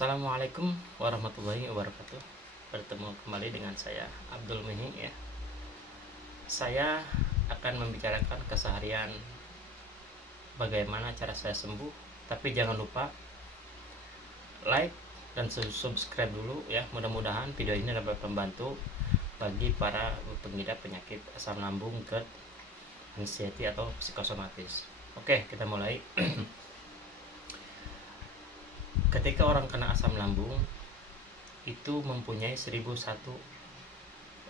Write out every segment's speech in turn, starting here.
Assalamualaikum warahmatullahi wabarakatuh. Bertemu kembali dengan saya Abdul Mihi ya. Saya akan membicarakan keseharian bagaimana cara saya sembuh. Tapi jangan lupa like dan subscribe dulu ya. Mudah-mudahan video ini dapat membantu bagi para pengidap penyakit asam lambung, GERD, anxiety atau psikosomatis. Oke, kita mulai. Ketika orang kena asam lambung itu mempunyai 1001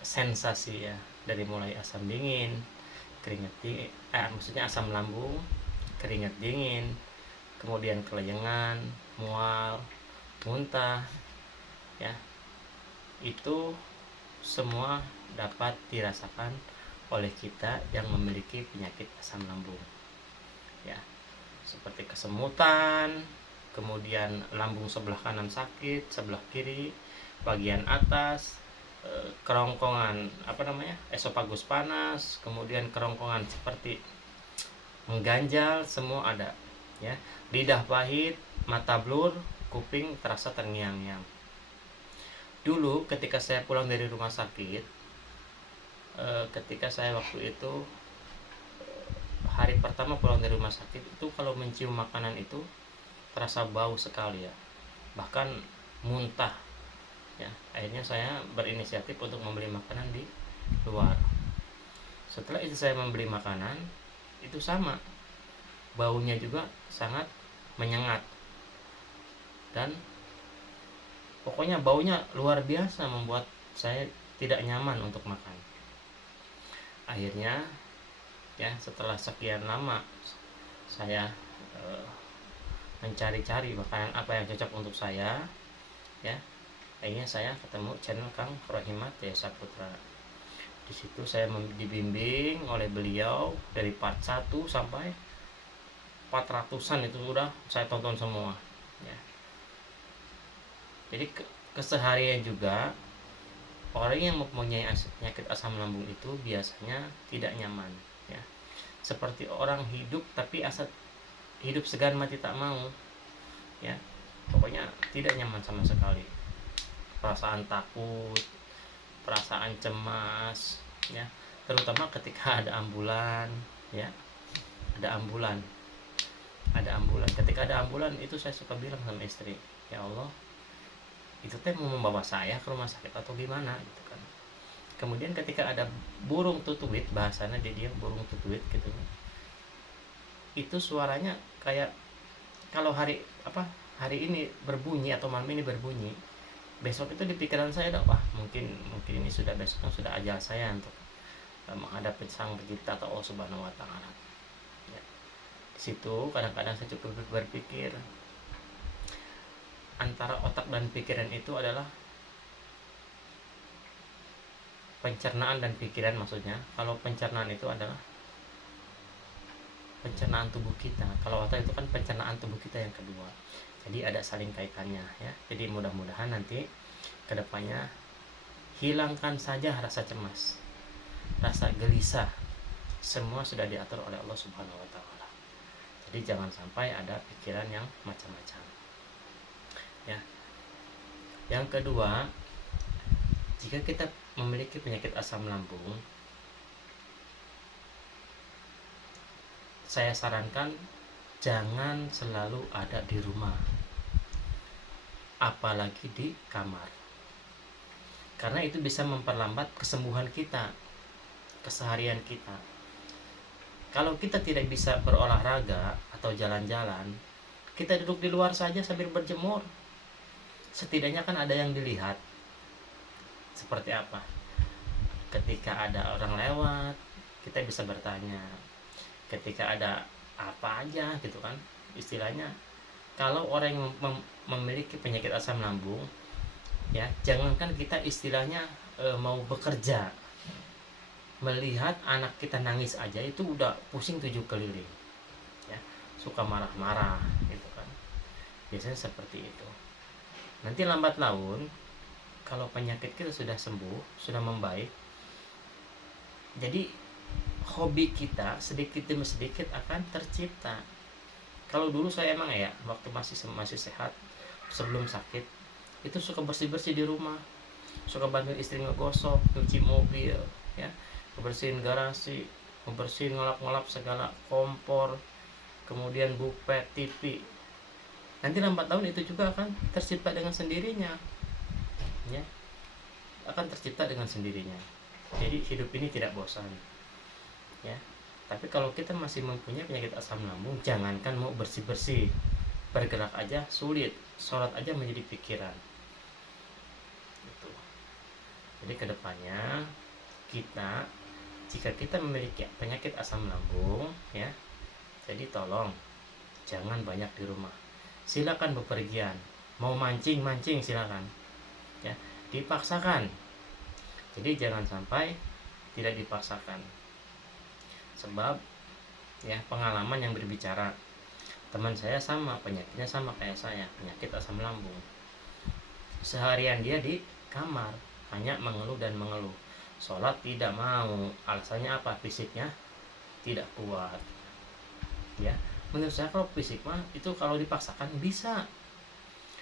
sensasi ya, dari mulai asam dingin, keringat dingin, maksudnya asam lambung, keringat dingin, kemudian kelayangan, mual, muntah ya. Itu semua dapat dirasakan oleh kita yang memiliki penyakit asam lambung ya, seperti kesemutan, kemudian lambung sebelah kanan sakit, sebelah kiri, bagian atas, kerongkongan esofagus panas, kemudian kerongkongan seperti mengganjal, semua ada ya. Lidah pahit, mata blur, kuping terasa terngiang-ngiang. Dulu ketika saya pulang dari rumah sakit, ketika saya waktu itu hari pertama pulang dari rumah sakit itu, kalau mencium makanan itu terasa bau sekali ya, bahkan muntah ya. Akhirnya saya berinisiatif untuk membeli makanan di luar. Setelah itu saya membeli makanan, itu sama, baunya juga sangat menyengat dan pokoknya baunya luar biasa, membuat saya tidak nyaman untuk makan. Akhirnya ya, setelah sekian lama saya mencari-cari makanan apa yang cocok untuk saya ya, akhirnya saya ketemu channel Kang Rohimat ya Saputra. Di situ saya dibimbing oleh beliau dari part 1 sampai 400-an itu udah saya tonton semua ya. Jadi keseharian juga orang yang mempunyai penyakit asam lambung itu biasanya tidak nyaman ya, seperti orang hidup tapi hidup segan mati tak mau ya, pokoknya tidak nyaman sama sekali. Perasaan takut, perasaan cemas ya, terutama ketika ada ambulan ya, ada ambulan. Ketika ada ambulan itu saya suka bilang sama istri, ya Allah, itu teh mau membawa saya ke rumah sakit atau gimana gitu kan. Kemudian ketika ada burung tutuit, bahasanya dia burung tutuit gitu, itu suaranya kayak kalau hari ini berbunyi atau malam ini berbunyi, besok itu di pikiran saya wah mungkin ini sudah besoknya sudah ajal saya untuk menghadapi Sang Pencipta atau Allah Subhanahu wa taala ya. Di situ kadang-kadang saya cukup berpikir, antara otak dan pikiran itu adalah pencernaan dan pikiran, maksudnya kalau pencernaan itu adalah pencernaan tubuh kita, kalau otak itu kan pencernaan tubuh kita yang kedua. Jadi ada saling kaitannya ya. Jadi mudah-mudahan nanti kedepannya hilangkan saja rasa cemas, rasa gelisah, semua sudah diatur oleh Allah Subhanahu wa taala. Jadi jangan sampai ada pikiran yang macam-macam ya. Yang kedua, jika kita memiliki penyakit asam lambung, saya sarankan jangan selalu ada di rumah, apalagi di kamar, karena itu bisa memperlambat kesembuhan kita, keseharian kita. Kalau kita tidak bisa berolahraga atau jalan-jalan, kita duduk di luar saja sambil berjemur, setidaknya kan ada yang dilihat. Seperti apa? Ketika ada orang lewat, kita bisa bertanya. Ketika ada apa aja gitu kan, istilahnya kalau orang yang memiliki penyakit asam lambung ya, jangankan kita istilahnya mau bekerja, melihat anak kita nangis aja itu udah pusing 7 keliling ya, suka marah-marah gitu kan, biasanya seperti itu. Nanti lambat laun kalau penyakit kita sudah sembuh, sudah membaik, jadi hobi kita sedikit demi sedikit akan tercipta. Kalau dulu saya emang ya waktu masih sehat sebelum sakit itu suka bersih-bersih di rumah, suka bantu istri ngegosok, nyuci mobil, ya, ngebersihin garasi, ngebersihin ngelap-ngelap segala kompor, kemudian bupet, TV. Nanti lambat tahun itu juga akan tercipta dengan sendirinya, ya, akan tercipta dengan sendirinya. Jadi hidup ini tidak bosan, ya. Tapi kalau kita masih mempunyai penyakit asam lambung, jangankan mau bersih-bersih, bergerak aja sulit, sholat aja menjadi pikiran. Gitu. Jadi kedepannya kita, jika kita memiliki penyakit asam lambung, ya, jadi tolong jangan banyak di rumah. Silakan bepergian, mau mancing silakan, ya, dipaksakan. Jadi jangan sampai tidak dipaksakan. Sebab ya pengalaman yang berbicara. Teman saya sama, penyakitnya sama kayak saya, penyakit asam lambung. Seharian dia di kamar, hanya mengeluh dan mengeluh. Sholat tidak mau, alasannya apa? Fisiknya tidak kuat. Ya, menurut saya kalau fisik mah itu kalau dipaksakan bisa.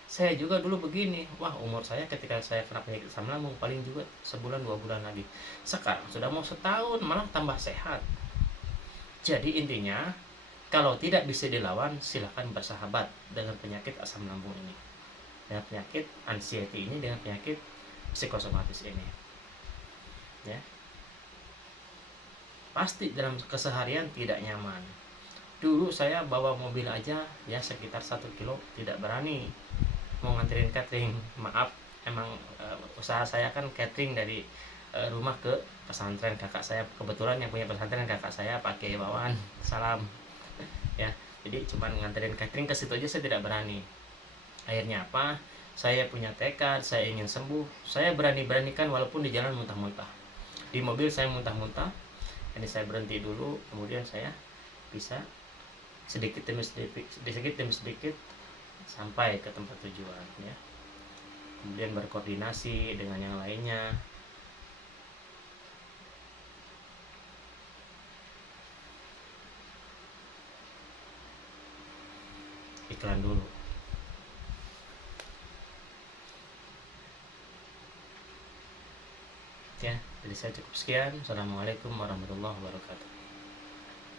Saya juga dulu begini, wah umur saya ketika saya kena penyakit asam lambung paling juga sebulan 2 bulan lagi. Sekarang sudah mau setahun, malah tambah sehat. Jadi intinya, kalau tidak bisa dilawan, silahkan bersahabat dengan penyakit asam lambung ini, dengan penyakit anxiety ini, dengan penyakit psikosomatis ini. Ya, pasti dalam keseharian tidak nyaman. Dulu saya bawa mobil aja ya sekitar 1 kilo tidak berani mau nganterin catering. Maaf, emang usaha saya kan catering dari rumah ke pesantren. Kakak saya kebetulan yang punya pesantren, kakak saya pakai bawaan salam, ya, jadi cuman nganterin catering ke situ aja saya tidak berani. Akhirnya apa, saya punya tekad, saya ingin sembuh, saya beranikan walaupun di jalan muntah-muntah, di mobil saya muntah-muntah. Ini saya berhenti dulu, kemudian saya bisa sedikit demi sedikit sampai ke tempat tujuan, ya, kemudian berkoordinasi dengan yang lainnya. Iklan dulu. Ya, jadi saya cukup sekian. Assalamualaikum warahmatullahi wabarakatuh.